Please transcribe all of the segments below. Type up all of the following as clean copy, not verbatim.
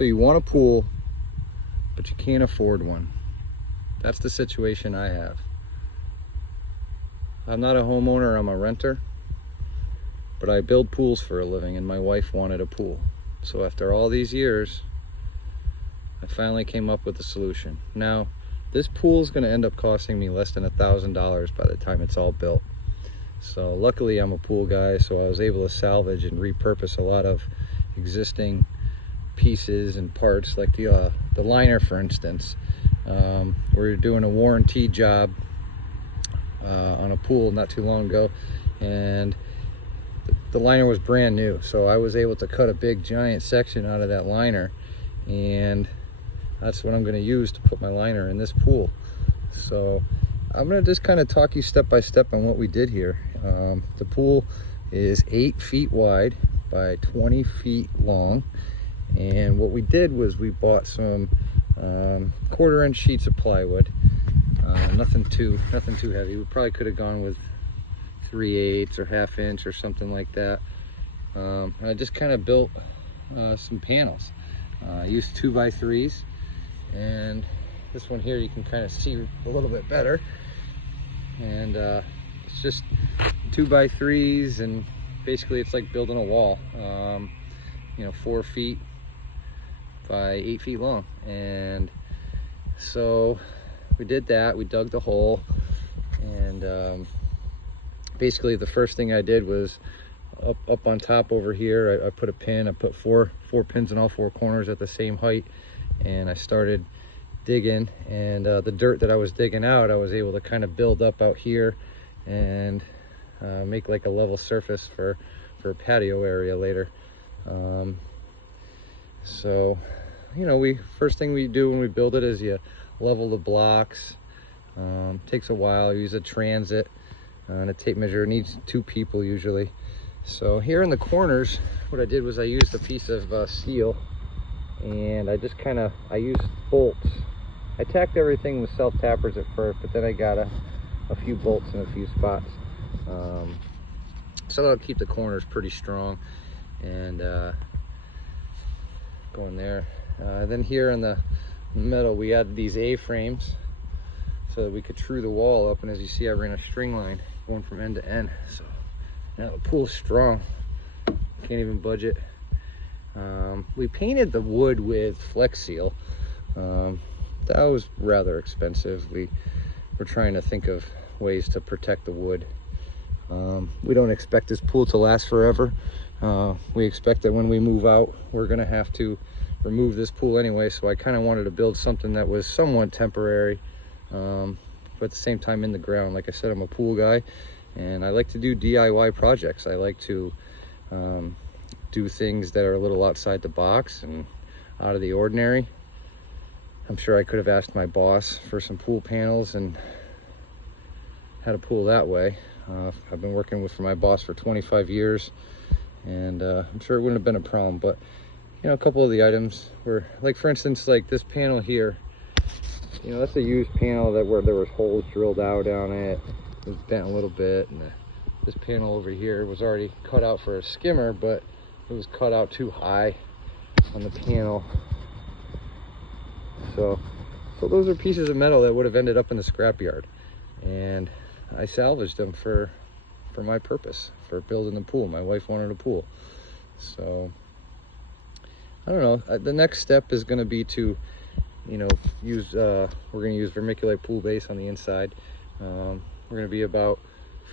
So you want a pool, but you can't afford one. That's the situation I have. I'm not a homeowner, I'm a renter, but I build pools for a living, and my wife wanted a pool. So after all these years, I finally came up with a solution. Now, this pool is going to end up costing me less than $1,000 by the time it's all built. So luckily I'm a pool guy, so I was able to salvage and repurpose a lot of existing pieces and parts, like the liner, for instance. We're doing a warranty job on a pool not too long ago, and the liner was brand new, so I was able to cut a big giant section out of that liner, and that's what I'm going to use to put my liner in this pool. So I'm going to just kind of talk you step by step on what we did here. The pool is 8 feet wide by 20 feet long, and what we did was we bought some 1/4-inch sheets of plywood. Nothing too heavy. We probably could have gone with 3/8 or 1/2 inch or something like that. I just kind of built some panels. I used 2x3s, and this one here you can kind of see a little bit better. And it's just 2x3s, and basically it's like building a wall. 4 feet by 8 feet long. And so we did that. We dug the hole, and basically the first thing I did was up on top over here, I put a pin. I put four pins in all 4 corners at the same height, and I started digging. And the dirt that I was digging out, I was able to kind of build up out here and make like a level surface for a patio area later. So first thing we do when we build it is you level the blocks. Takes a while. You use a transit and a tape measure. It needs 2 people usually. So here in the corners, what I did was I used a piece of steel, and I used bolts. I tacked everything with self-tappers at first, but then I got a few bolts in a few spots. So that'll keep the corners pretty strong. And going there. Then here in the metal, we added these A-frames so that we could true the wall up. And as you see, I ran a string line going from end to end. So now the pool's strong. Can't even budge it. We painted the wood with Flex Seal. That was rather expensive. We were trying to think of ways to protect the wood. We don't expect this pool to last forever. We expect that when we move out, we're gonna have to remove this pool anyway, so I kind of wanted to build something that was somewhat temporary, but at the same time in the ground. Like I said, I'm a pool guy, and I like to do DIY projects. I like to do things that are a little outside the box and out of the ordinary. I'm sure I could have asked my boss for some pool panels and had a pool that way. I've been working for my boss for 25 years, and I'm sure it wouldn't have been a problem. But a couple of the items were, like, for instance, like this panel here. That's a used panel where there was holes drilled out on it. It was bent a little bit, and this panel over here was already cut out for a skimmer, but it was cut out too high on the panel. So those are pieces of metal that would have ended up in the scrapyard, and I salvaged them for my purpose, for building the pool. My wife wanted a pool. So I don't know. The next step is going to be to use we're going to use vermiculite pool base on the inside. We're going to be about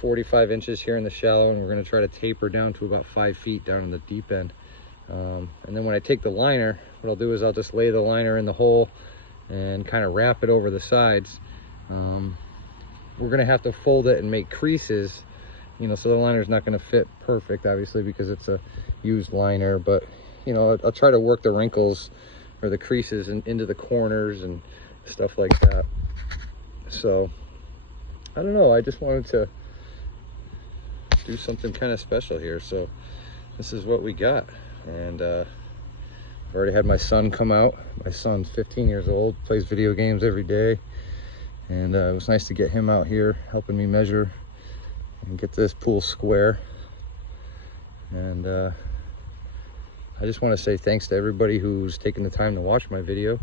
45 inches here in the shallow, and we're going to try to taper down to about 5 feet down in the deep end. And then when I take the liner, what I'll do is I'll just lay the liner in the hole and kind of wrap it over the sides. We're going to have to fold it and make creases, so the liner's not going to fit perfect, obviously, because it's a used liner. But I'll try to work the wrinkles or the creases into the corners and stuff like that. So I don't know, I just wanted to do something kind of special here. So this is what we got. And I've already had my son come out. My son's 15 years old, plays video games every day, and it was nice to get him out here helping me measure and get this pool square. And I just want to say thanks to everybody who's taken the time to watch my video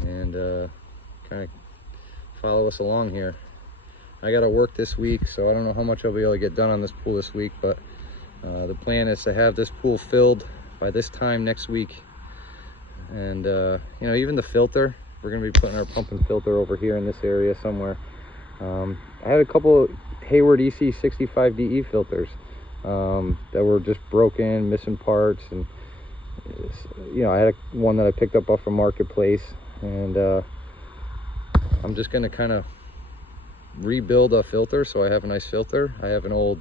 and kind of follow us along here. I got to work this week, so I don't know how much I'll be able to get done on this pool this week, but the plan is to have this pool filled by this time next week. And you know, even the filter, we're going to be putting our pump and filter over here in this area somewhere. I had a couple Hayward EC65DE filters that were just broken, missing parts, and you know, I had one that I picked up off a marketplace, and I'm just going to kind of rebuild a filter so I have a nice filter. I have an old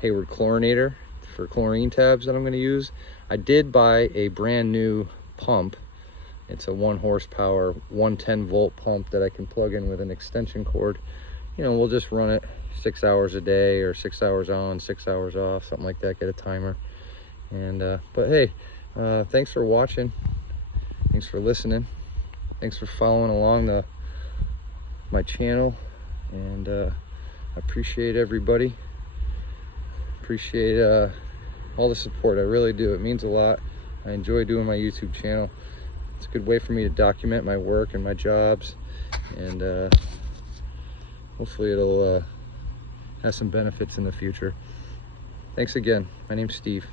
Hayward chlorinator for chlorine tabs that I'm going to use. I did buy a brand new pump. It's a 1 horsepower 110 volt pump that I can plug in with an extension cord. You know, we'll just run it 6 hours a day, or 6 hours on, 6 hours off, something like that. Get a timer. And but hey, thanks for watching, thanks for listening, thanks for following along my channel, and I appreciate everybody. Appreciate all the support. I really do. It means a lot. I enjoy doing my YouTube channel. It's a good way for me to document my work and my jobs, and hopefully it'll have some benefits in the future. Thanks again. My name's Steve.